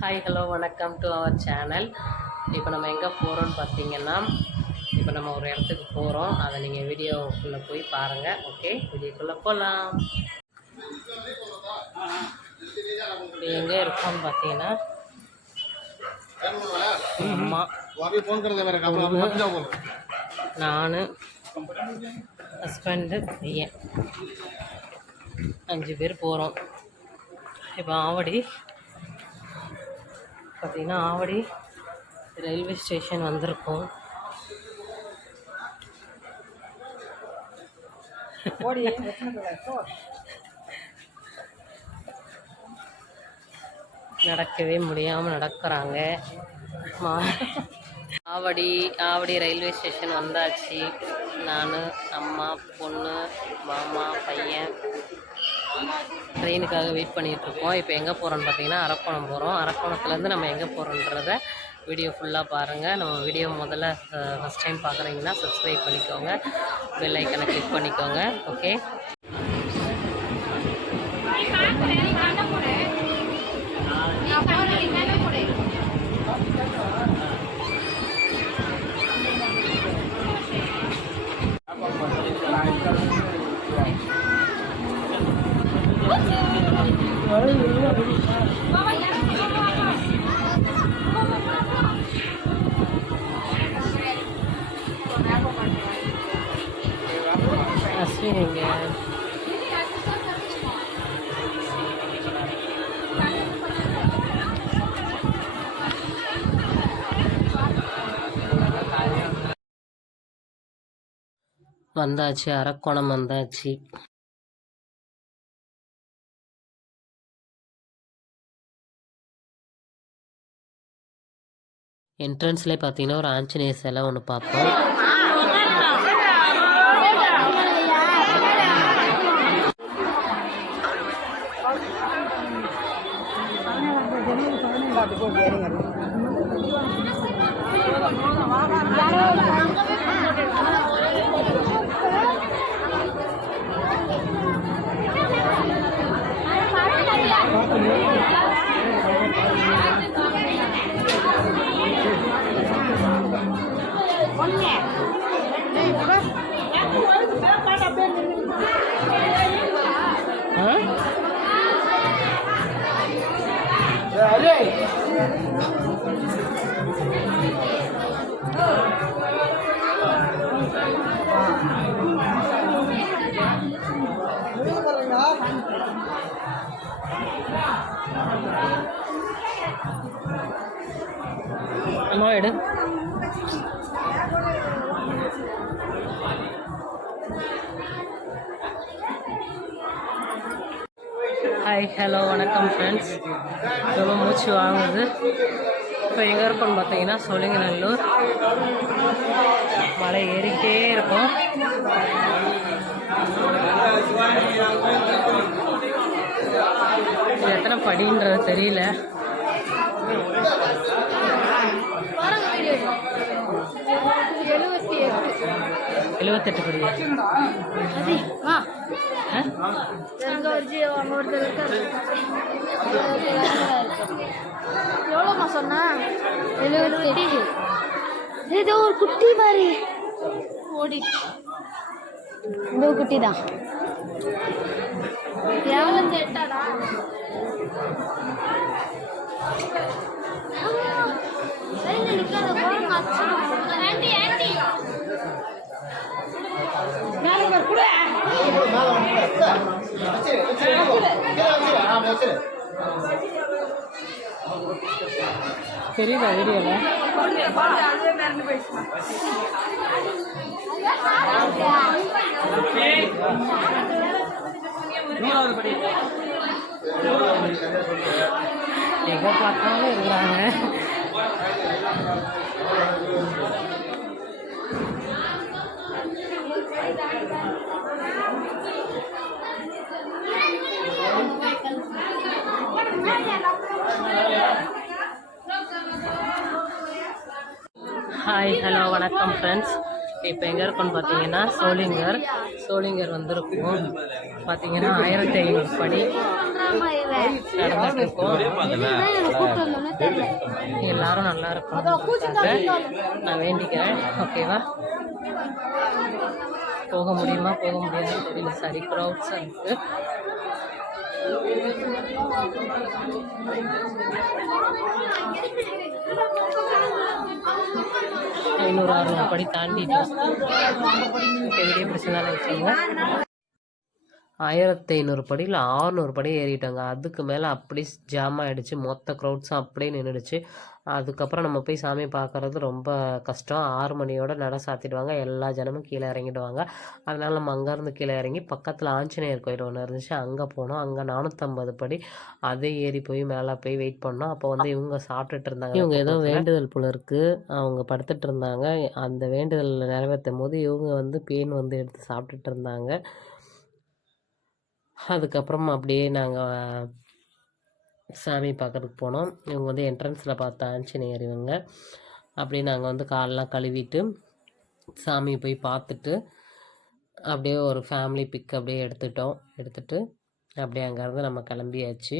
Hi hello வணக்கம் to our channel. இப்போ நம்ம எங்கே போகிறோம்னு பார்த்தீங்கன்னா, இப்போ நம்ம ஒரு இடத்துக்கு போகிறோம். அதை நீங்கள் வீடியோக்குள்ளே போய் பாருங்கள். ஓகே, வீடியோக்குள்ளே போகலாம். இப்போ எங்கே இருக்கோம்னு பார்த்தீங்கன்னா, அம்மா, நான், ஹஸ்பண்டு, பையன் 5 பேர் போகிறோம். இப்போ ஆவடி பார்த்திங்கன்னா, ஆவடி ரயில்வே ஸ்டேஷன் வந்திருக்கோம். நடக்கவே முடியாமல் நடக்கிறாங்க. ஆவடி ரயில்வே ஸ்டேஷன் வந்தாச்சு. நான், அம்மா, பொண்ணு, மாமா, பையன் ட்ரெயினுக்காக வெயிட் பண்ணிகிட்ருக்கோம். இப்போ எங்கே போகிறோன்னு பார்த்தீங்கன்னா, அரக்கோணம் போகிறோம். அரக்கோணத்துலேருந்து நம்ம எங்கே போகிறோன்றத வீடியோ ஃபுல்லாக பாருங்கள். நம்ம வீடியோ முதல்ல ஃபஸ்ட் டைம் பார்க்குறீங்கன்னா சப்ஸ்கிரைப் பண்ணிக்கோங்க, பெல் ஐக்கனை கிளிக் பண்ணிக்கோங்க. ஓகே, அஸ்வினிங்க வந்தாச்சு, அரக்கோணம் வந்தாச்சு. என்ட்ரன்ஸ்லேயே பார்த்தீங்கன்னா ஒரு ஆஞ்சநேயர் சிலை ஒன்று பார்த்தோம். அம்மா எடு. ஹாய் ஹலோ வணக்கம் ஃப்ரெண்ட்ஸ். ரொம்ப மூச்சு வாங்குது. இப்போ எங்கே இருக்கோன்னு பார்த்தீங்கன்னா, சோழிங்கநல்லூர். மழை ஏறிக்கிட்டே இருக்கும். இது எத்தனை படின்றது தெரியல. 78 படியா? எவ்வளோமா சொன்னா? 78. ஏதோ ஒரு குட்டி மாதிரி ஓடி, இந்த குட்டி தான். எவ்வளோ கேட்டாடா? தெரியுதா வீடியோல? எங்க பார்த்தாலும் இருக்கிறாங்க. ஹாய் ஹலோ வணக்கம் ஃப்ரெண்ட்ஸ். இப்போ எங்கே இருக்கோன்னு பார்த்தீங்கன்னா, சோளிங்கர் வந்திருக்கோம். பார்த்தீங்கன்னா 1500 படி. நடந்துட்டு இருக்கோம். எல்லாரும் நல்லா இருக்கும் நான் வேண்டிக்கிறேன். ஓகேவா? போக முடியுமா போக முடியாதுன்னு தெரியல. சரி, க்ரௌட்ஸாக இருக்குது. ஐநூறு 600 படி தாண்டிட்டோம். பெரிய பிரச்சனை வச்சுக்கோங்க. 1500 படியில் 600 படி ஏறிட்டாங்க. அதுக்கு மேலே அப்படி ஜாம் ஆகிடுச்சு. மொத்த க்ரௌட்ஸும் அப்படியே நின்றுடுச்சு. அதுக்கப்புறம் நம்ம போய் சாமி பார்க்குறது ரொம்ப கஷ்டம். 6 மணியோட நட சாத்திடுவாங்க. எல்லா ஜனமும் கீழே இறங்கிடுவாங்க. அதனால் நம்ம அங்கேருந்து கீழே இறங்கி பக்கத்தில் ஆஞ்சநேயர் கோயில் ஒன்று இருந்துச்சு, அங்கே போனோம். அங்கே 450 படி அதே ஏறி போய் மேலே போய் வெயிட் பண்ணோம். அப்போ வந்து இவங்க சாப்பிட்டுட்டு இருந்தாங்க. இவங்க ஏதோ வேண்டுதல் போல இருக்குது. அவங்க படுத்துட்டு இருந்தாங்க. அந்த வேண்டுதல் நிறைவேற்றும் போது இவங்க வந்து பேன் வந்து எடுத்து சாப்பிட்டுட்டு இருந்தாங்க. அதுக்கப்புறம் அப்படியே நாங்கள் சாமி பார்க்கறதுக்கு போனோம். இவங்க வந்து என்ட்ரன்ஸில் பார்த்த ஆஞ்சநேயர் இவங்க. அப்படியே நாங்கள் வந்து காலெலாம் கழுவிட்டு சாமி போய் பார்த்துட்டு அப்படியே ஒரு ஃபேமிலி பிக் அப்படியே எடுத்துகிட்டு அப்படியே அங்கேருந்து நம்ம கிளம்பியாச்சு.